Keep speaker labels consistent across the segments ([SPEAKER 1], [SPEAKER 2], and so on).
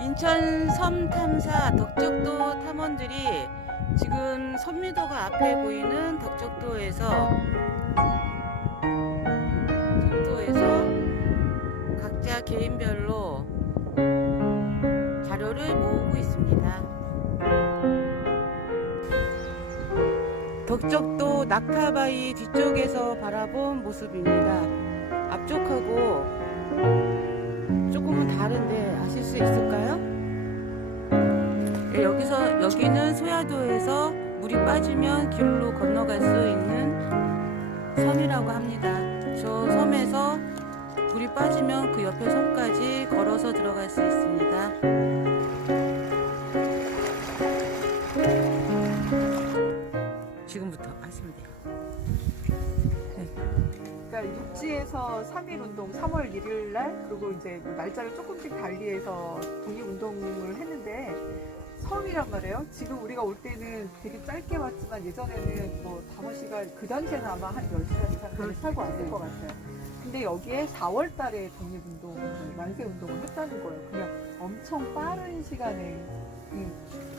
[SPEAKER 1] 인천 섬 탐사 덕적도 탐험들이 지금 선미도가 앞에 보이는 덕적도에서 덕적도에서 각자 개인별로 자료를 모으고 있습니다. 덕적도 낙타바위 뒤쪽에서 바라본 모습입니다. 앞쪽하고 다른데 아실 수 있을까요? 네, 여기서 여기는 소야도에서 물이 빠지면 길로 건너갈 수 있는 섬이라고 합니다. 저 섬에서 물이 빠지면 그 옆에 섬까지 걸어서 들어갈 수 있습니다.
[SPEAKER 2] 육지에서 3일 운동 3월 1일 날 그리고 이제 날짜를 조금씩 달리해서 독립 운동을 했는데 섬이란 말이에요. 지금 우리가 올 때는 되게 짧게 왔지만 예전에는 뭐 5시간 그 당시에는 아마 한 10시간 이상까지 살고 왔을 것 같아요. 근데 여기에 4월 달에 독립 운동을 만세 운동을 했다는 거예요. 그냥 엄청 빠른 시간에 이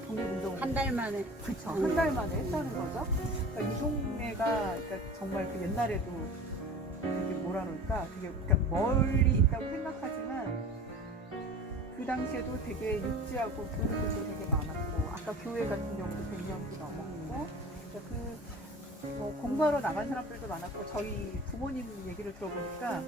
[SPEAKER 2] 독립 운동을
[SPEAKER 3] 한달 만에
[SPEAKER 2] 그쵸.
[SPEAKER 3] 음.
[SPEAKER 2] 한달 만에 했다는 거죠. 그러니까 이 동네가 그러니까 정말 그 옛날에도 되게 뭐라 그럴까 되게 그러니까 멀리 있다고 생각하지만 그 당시에도 되게 육지하고 교류들도 되게 많았고 아까 교회 같은 경우도 100년도 넘었고 그러니까 그 뭐 공부하러 나간 사람들도 많았고 저희 부모님 얘기를 들어보니까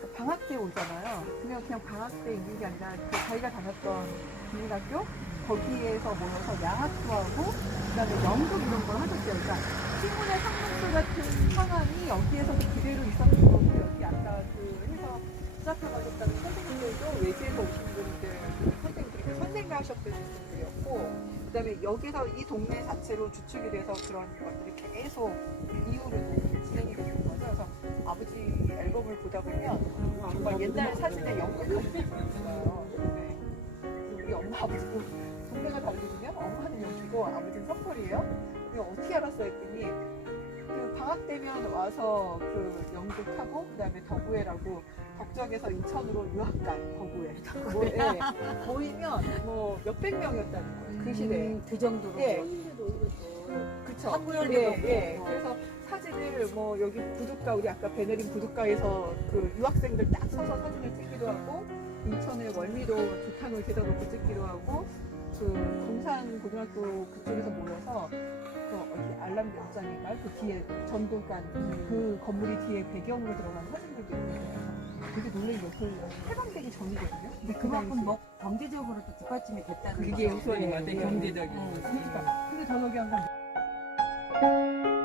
[SPEAKER 2] 그 방학 때 오잖아요. 그냥 그냥 방학 때 있는 게 아니라 그 자기가 다녔던 국민학교 거기에서 모여서 야학도 하고 그다음에 연극 이런 걸 하셨어요. 그러니까 신문의 상록수 같은 상황이 여기에서도 그대로 있었던 거고 여기 아까 그 해서 시작하셨다는 선생님들도 외지에서 오신 분들 그 선생님들이 선생을 하셨던 분들이었고 그다음에 여기서 이 동네 자체로 주축이 돼서 그런 것들이 계속 이후로도 진행이 되는 거죠. 그래서 아버지 앨범을 보다 보면 정말 옛날 사진에 연극하는 게 있어요. 네. 우리 엄마 아버지도 동네가 다르거든요. 엄마는 여기고 아버지는 서울이에요. 와서 그 연극 하고 그다음에 덕구회라고 덕적에서 인천으로 유학 간 덕구회. 뭐, 예. 모이면 뭐 몇백 명이었다는 거예요. 그 시대에.
[SPEAKER 3] 그 정도로
[SPEAKER 2] 예.
[SPEAKER 3] 음.
[SPEAKER 2] 그쵸.
[SPEAKER 3] 학구 열리고
[SPEAKER 2] 예, 예.
[SPEAKER 3] 뭐.
[SPEAKER 2] 그래서 사진을 뭐 여기 부둣가 우리 아까 베네린 부둣가에서 그 유학생들 딱 서서 사진을 찍기도 하고 인천의 월미도 두탕을 제다 놓고 찍기도 하고 그 동산 고등학교 그쪽에서 모여서 그 어디 알람 연장인가 그 뒤에 전도관 그 건물이 뒤에 배경으로 들어간 사진들도 있고 되게 놀라운 것을 해방되기 전이거든요. 근데
[SPEAKER 3] 그만큼 뭐 경제적으로도 뒷받침이 됐다는
[SPEAKER 2] 그게. 우선인 것 같아요.
[SPEAKER 3] 네.
[SPEAKER 2] 경제적인.
[SPEAKER 3] 네.
[SPEAKER 2] 그러니까 근데 더 중요한 건